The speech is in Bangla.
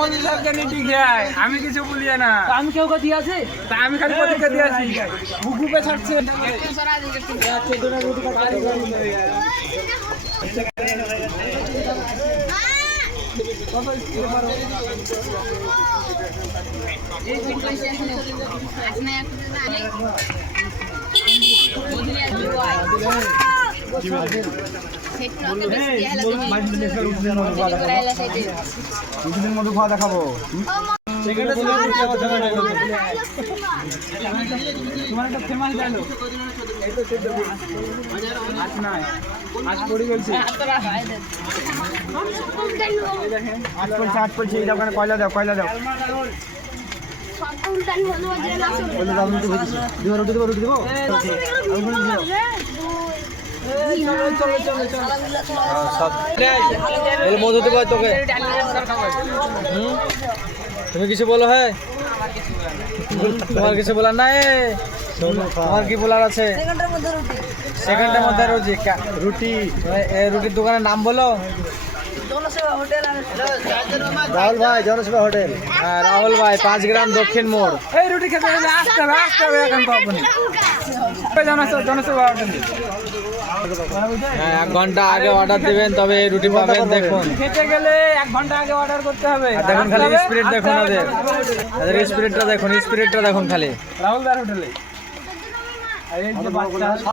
মন্দির সাহেবকে নিটি খায় আমি কিছু বলি না। আমি কেউ দিয়ে আছে তা আমি খালি প্রতিজ্ঞা দিয়ে আছি গ্রুপে ছাড়ছে। মধু খাওয়া দেখাবো। তোমার একটা ফেমাস ডায়লগ আজ নাই আজ পড়ে গেছে। আট পড়ছে এই দোকানে কয়লা দাও কয়লা দাও। রুটি দেবো রুটি দেবো। মধু দেবো তোকে। তুমি কিছু বলো হ্যাঁ তোমার কিছু বলার নাই। তোমার কি বলার আছে? সেকেন্ডের মধ্যে রুটি রুটির দোকানের নাম বলো। রাহুল ভাই জনসেবা হোটেল। হ্যাঁ রাহুল ভাই 5 গ্রাম দক্ষিণ মোড়। এই রুটি খেতে হলে আসতে হবে এখন তো আপনি জনসেবা হোটেল। হ্যাঁ 1 ঘন্টা আগে অর্ডার দিবেন তবে এই রুটি পাবেন। দেখুন খেতে গেলে 1 ঘন্টা আগে অর্ডার করতে হবে। দেখুন খালি স্পিরিট দেখুন ওদের স্পিরিটটা দেখুন স্পিরিটটা দেখুন খালি রাহুল দার হোটেলে। এই যে বাচ্চা